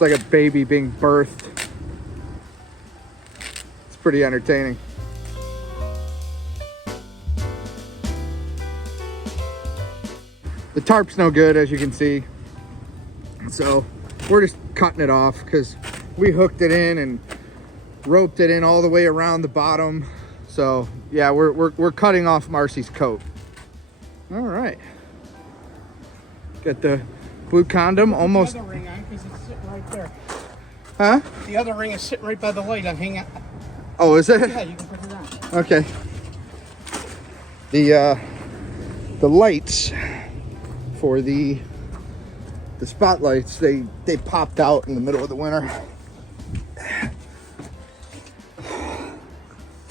It's like a baby being birthed. It's pretty entertaining. The tarp's no good, as you can see. So we're just cutting it off because we hooked it in and roped it in all the way around the bottom. So yeah, we're cutting off Marcy's coat. All right. Got the blue condom almost. The other ring on because it's sitting right there. Huh? The other ring is sitting right by the light. I'm hanging. Oh, is it? Yeah, you can put it on. Okay. The lights for the spotlights, they popped out in the middle of the winter.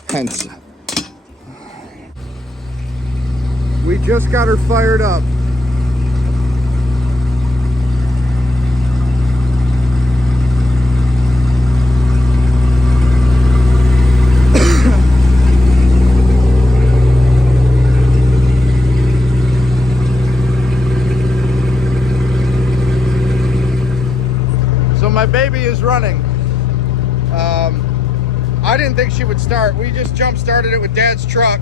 Hence, we just got her fired up. My baby is running. I didn't think she would start. We just jump started it with Dad's truck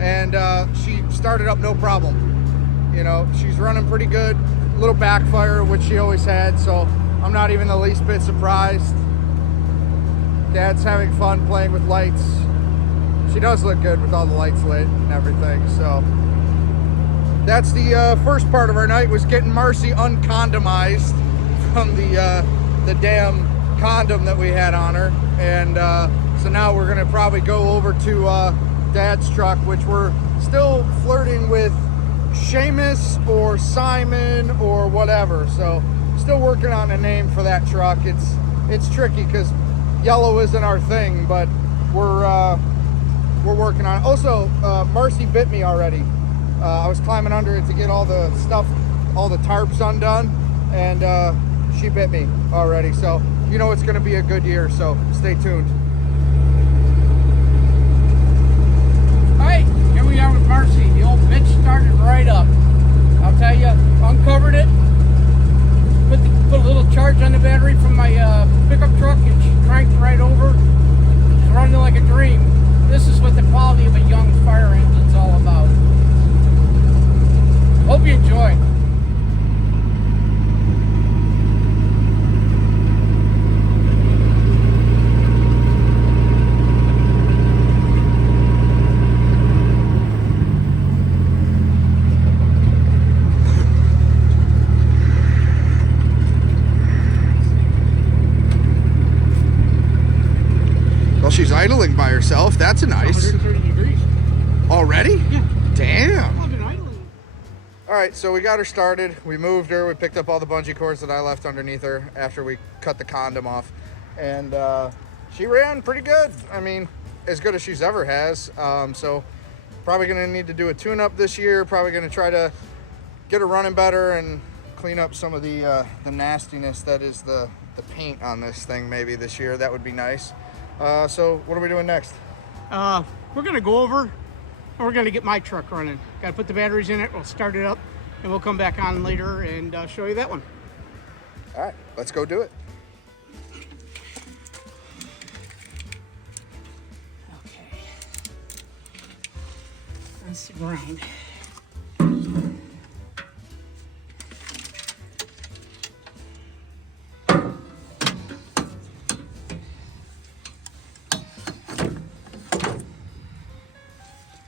and she started up no problem. You know, she's running pretty good. A little backfire, which she always had, so I'm not even the least bit surprised. Dad's having fun playing with lights. She does look good with all the lights lit and everything, so that's the first part of our night, was getting Marcy uncondomized from the damn condom that we had on her. And so now we're gonna probably go over to Dad's truck, which we're still flirting with Shamus or Simon or whatever. So still working on a name for that truck. It's tricky because yellow isn't our thing, but we're working on it. Also, Marcy bit me already. I was climbing under it to get all the stuff, all the tarps undone, and she bit me already. So you know it's going to be a good year, so stay tuned. Hey, here we are with Marcy. The old bitch started right up. I'll tell you, uncovered it, put a little charge on the battery from my pickup truck, and she cranked right over. She's running like a dream. This is what the quality of a young fire engine's all about. Hope you enjoy. She's idling by herself. That's a nice. 130 degrees. Already? Yeah. Damn. I've been idling. All right, so we got her started. We moved her. We picked up all the bungee cords that I left underneath her after we cut the condom off. And she ran pretty good. I mean, as good as she's ever has. So probably going to need to do a tune-up this year. Probably going to try to get her running better and clean up some of the nastiness that is the paint on this thing maybe this year. That would be nice. So what are we doing next? We're gonna go over and we're gonna get my truck running. Gotta put the batteries in it, we'll start it up, and we'll come back on later and show you that one. All right, let's go do it. Okay. That's the grind.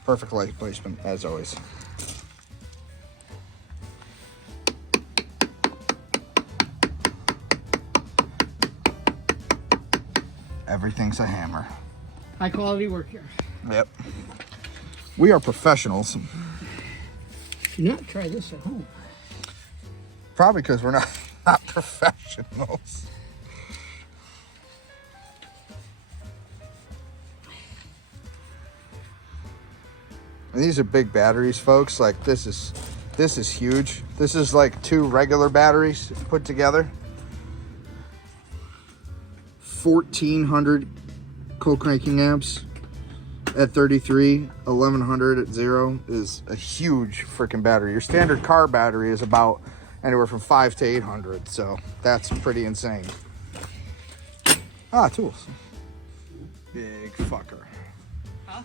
Perfect light placement, as always. Everything's a hammer. High quality work here. Yep. We are professionals. Do not try this at home. Probably because we're not professionals. And these are big batteries, folks. Like this is huge. This is like 2 regular batteries put together. 1400 co-cranking amps at 33, 1100 at 0 is a huge freaking battery. Your standard car battery is about anywhere from 5 to 800. So that's pretty insane. Ah, tools. Big fucker. Huh?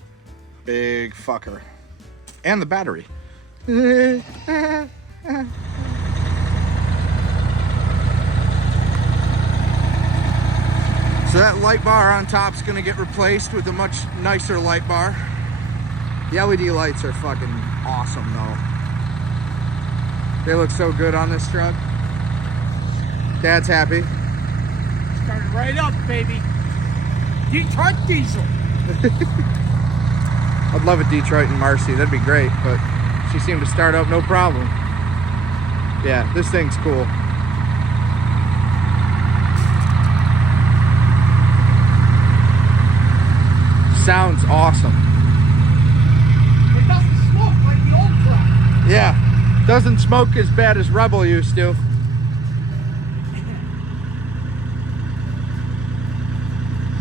Big fucker. And the battery. So that light bar on top is going to get replaced with a much nicer light bar. The LED lights are fucking awesome though. They look so good on this truck. Dad's happy. Started right up, baby. Detroit diesel. I'd love a Detroit and Marcy. That'd be great, but she seemed to start up no problem. Yeah, this thing's cool. Sounds awesome. It doesn't smoke like the old truck. Yeah, doesn't smoke as bad as Rebel used to.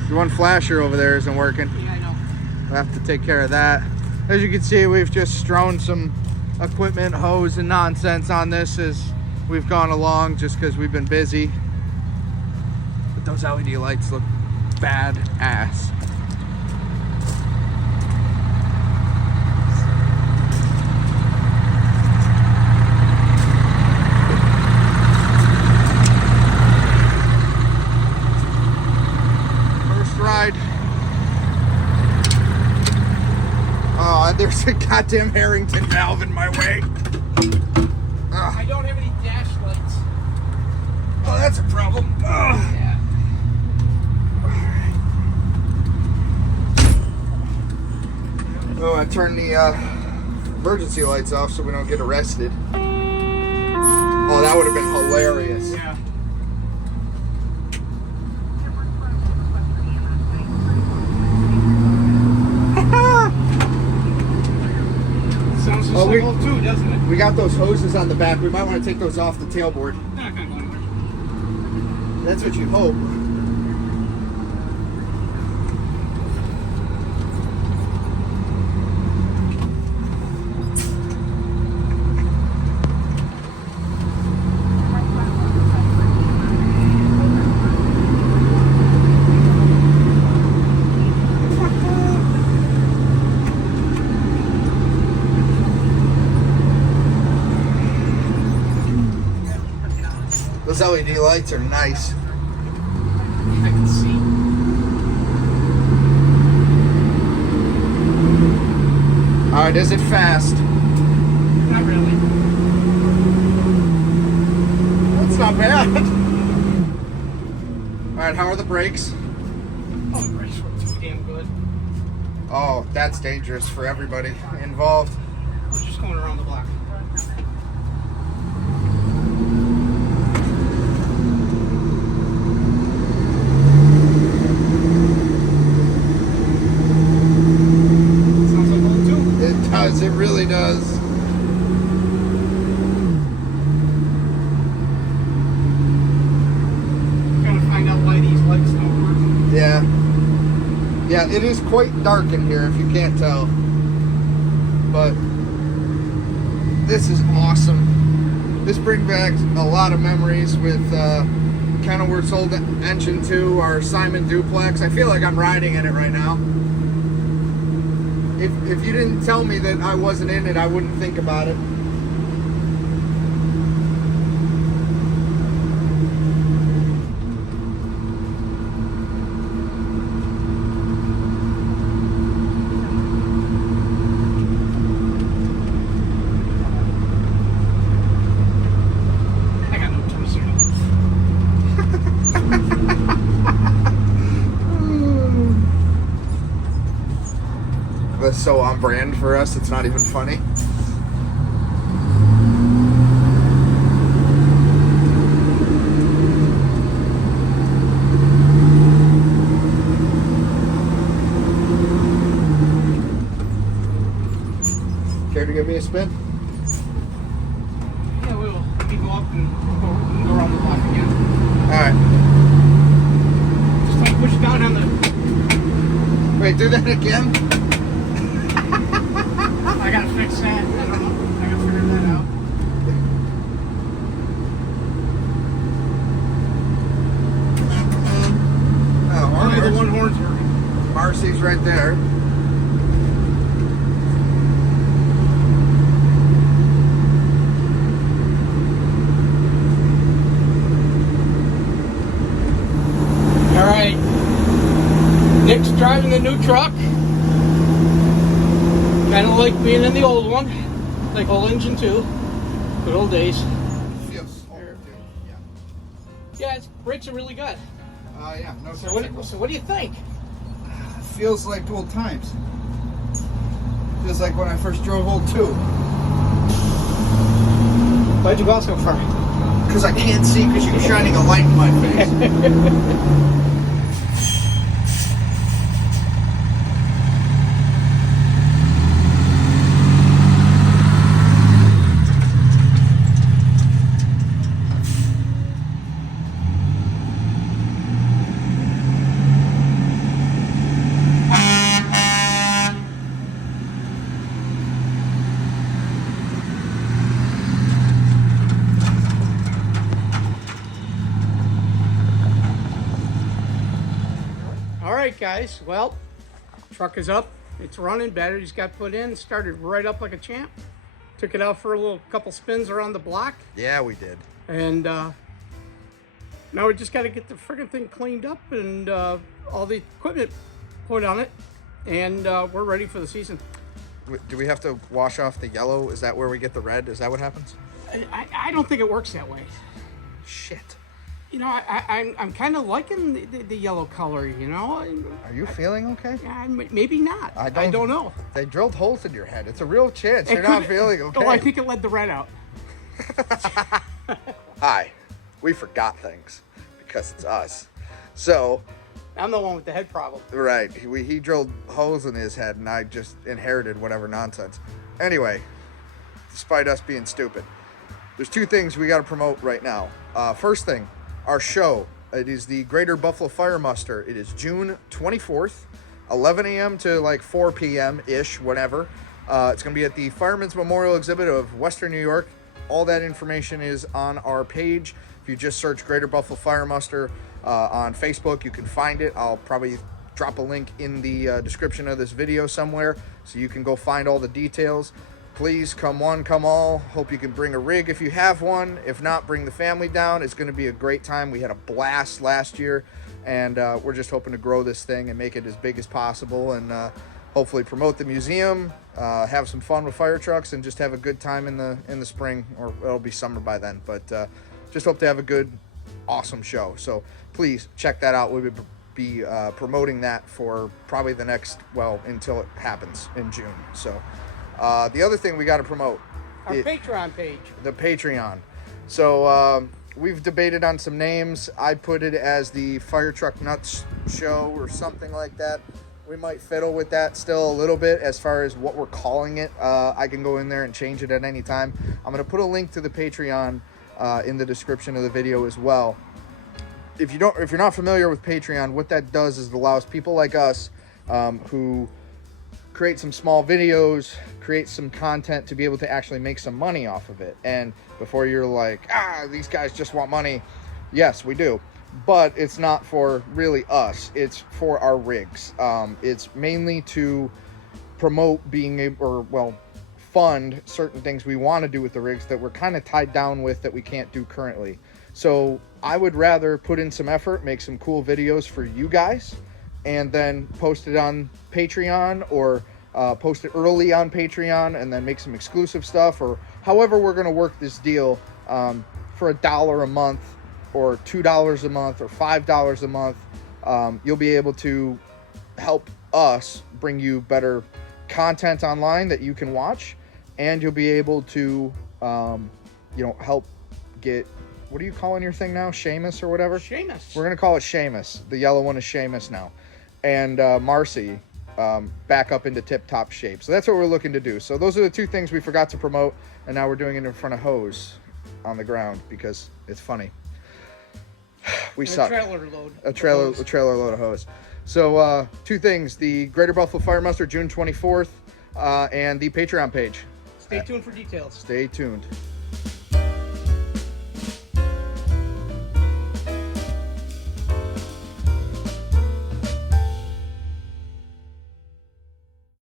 The one flasher over there isn't working. Yeah, I know. We'll have to take care of that. As you can see, we've just strewn some equipment, hose, and nonsense on this as we've gone along just because we've been busy. But those LED lights look badass. Ride. Oh, there's a goddamn Harrington valve in my way. I don't have any dash lights. Oh, that's a problem. Yeah. Oh, I turned the emergency lights off so we don't get arrested. Oh, that would have been hilarious. Yeah. Sounds just like old too, doesn't it? We got those hoses on the back. We might want to take those off the tailboard. Not gonna go anywhere. That's what you hope. Those LED lights are nice. I can see. All right, is it fast? Not really. That's not bad. All right, how are the brakes? Oh, the brakes were too damn good. Oh, that's dangerous for everybody involved. I was just going around the block. Sounds like old too. It does, it really does. Trying to find out why these lights don't work. Yeah. Yeah, it is quite dark in here if you can't tell. But this is awesome. This brings back a lot of memories with Kenilworth's old engine 2, our Simon Duplex. I feel like I'm riding in it right now. If you didn't tell me that I wasn't in it, I wouldn't think about it. I got no toaster. That's so on brand for us, it's not even funny. Care to give me a spin? Yeah, we will. We go up and go around the block again. Alright. Just don't push down on the. Wait, do that again? I gotta fix that. I don't know. I gotta figure that out. Shamus right there. All right. Nick's driving the new truck. Kind of like being in the old one. Like whole engine too. Good old days. Feels older too. Yeah. Yeah, its brakes are really good. Yeah. No. So what do you think? Feels like old times. Feels like when I first drove old 2. Why'd you go out so far? Because I can't see because you're shining a light in my face. Alright guys, well, truck is up, it's running, batteries got put in, started right up like a champ. Took it out for a couple spins around the block. Yeah, we did. And now we just got to get the friggin' thing cleaned up and all the equipment put on it. And we're ready for the season. Do we have to wash off the yellow? Is that where we get the red? Is that what happens? I don't think it works that way. Shit. You know, I'm kind of liking the yellow color, you know? Are you feeling okay? Maybe not. I don't know. They drilled holes in your head. It's a real chance you're not feeling okay. Oh, I think it let the red out. Hi. We forgot things because it's us. So... I'm the one with the head problem. Right. He drilled holes in his head and I just inherited whatever nonsense. Anyway, despite us being stupid, there's 2 things we got to promote right now. First thing, our show. It is the Greaterbuffalofiremuster. It is June 24th, 11 a.m. to like 4 p.m.-ish, whatever. It's going to be at the Fireman's Memorial Exhibit of Western New York. All that information is on our page. If you just search Greaterbuffalofiremuster on Facebook, you can find it. I'll probably drop a link in the description of this video somewhere so you can go find all the details. Please come one, come all. Hope you can bring a rig if you have one. If not, bring the family down. It's going to be a great time. We had a blast last year, and we're just hoping to grow this thing and make it as big as possible, and hopefully promote the museum, have some fun with fire trucks, and just have a good time in the spring, or it'll be summer by then. But just hope to have a good, awesome show. So please check that out. We'll be promoting that for probably the next, well, until it happens in June. So. The other thing we got to promote. Our Patreon page. The Patreon. So we've debated on some names. I put it as the Fire Truck Nuts Show or something like that. We might fiddle with that still a little bit as far as what we're calling it. I can go in there and change it at any time. I'm going to put a link to the Patreon in the description of the video as well. If you're not familiar with Patreon, what that does is it allows people like us who create some small videos, create some content to be able to actually make some money off of it. And before you're like, these guys just want money. Yes, we do. But it's not for really us. It's for our rigs. It's mainly to promote being able, or well, fund certain things we want to do with the rigs that we're kind of tied down with that we can't do currently. So I would rather put in some effort, make some cool videos for you guys, and then post it on Patreon, or post it early on Patreon and then make some exclusive stuff, or however we're going to work this deal for $1 a month or $2 a month or $5 a month. You'll be able to help us bring you better content online that you can watch, and you'll be able to help get, what are you calling your thing now? Shamus or whatever? Shamus. We're going to call it Shamus. The yellow one is Shamus now. And Marcy back up into tip-top shape. So that's what we're looking to do. So those are the 2 things we forgot to promote, and now we're doing it in front of hose on the ground because it's funny. We suck. A trailer load of hose. So 2 things: the Greater Buffalo Firemuster, June 24th, and the Patreon page. Stay tuned for details. Stay tuned.